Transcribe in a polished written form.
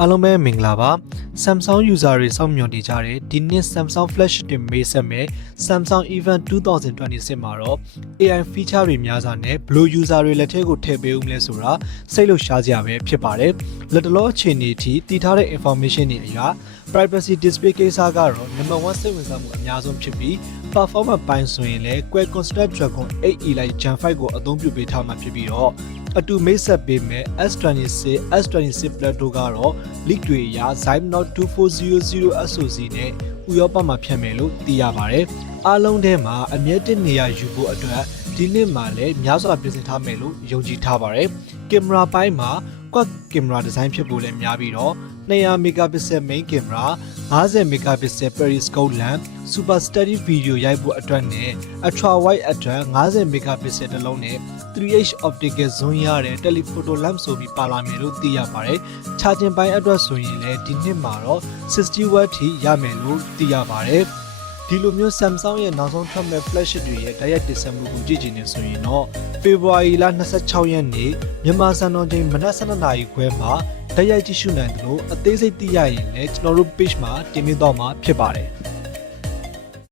အားလုံးပဲမင်္ဂလာပါ Samsung user တွေစောင့်မျှော်နေကြတဲ့ဒီနှစ် Samsung flagship တွေမေးဆက်မဲ့ Samsung Event 2026မှာတော့ AI feature တွေများစွာနဲ့ဘယ်လို user တွေလက်ထဲကိုထည့်ပေးဦးမလဲဆိုတာစိတ်လှုပ်ရှားစရာပဲဖြစ်ပါတယ်လက်တလောအခြေအနေအထိတည်ထားတဲ့ information တွေအရ privacy display ကိစ္စကတော့ number 1 စိတ်ဝင်စားမှုအများဆုံးဖြစ်ပြီး performance ပိုင်းဆိုရင်လည်း Qualcomm Snapdragon 8 Elite Gen 5ကိုအသုံးပြုပေးထားမှာဖြစ်ပြီးတော့အတူမိတ်ဆက်ပေးမဲ့ S26 S26 Plus တို့ကတော့ leak တွေအရ Exynos 2400 SoC နဲ့ဥရောပမှာဖြတ်မယ်လို့သိရပါတယ်။အားလုံးထဲမှာအမြဲတမ်းနေရာယူဖို့အတွက်ဒီနှစ်မှာလည်းများစွာပြင်ဆင်ထားမယ်လို့ယုံကြည်ထားပါတယ်။ကင်မရာပိုင်းမှာ quad ကင်မရာဒီဇိုင်းဖြစ်ဖို့လည်းများပြီးတော့200 megapixel main camera 50 megapixel periscope lens super steady video ရိုက်ဖို့အတွက်နဲ့ ultra wide အတွက်50 megapixel တစ်လုံးနဲ့ 3H optical zoom ရတဲ့ telephoto lamp ဆိုပြီးပါလာမယ်လို့သိရပါတယ်။ charging ပိုင်းအတွက်ဆိုရင်လည်းဒီနှစ်မှာတော့60 watt ထိရမယ်လို့သိရပါတယ်။ဒီလိုမျိုး Samsung ရဲ့နောက်ဆုံးထွက်မဲ့ flagship တွေရဲ့တိုက်ရိုက်တင်ဆက်မှုကိုကြည့်ကြည့်နေဆိုရင်တော့ February လ26ရက်နေ့မြန်မာစံတော်ချိန်မနက်7:00နာရီခွဲမှာတိုက်ရိုက်ကြည့်ရှုနိုင်တယ်လို့အသေးစိတ်သိရရင်လည်းကျွန်တော်တို့ page မှာတင်ပြတော့မှာဖြစ်ပါတယ်။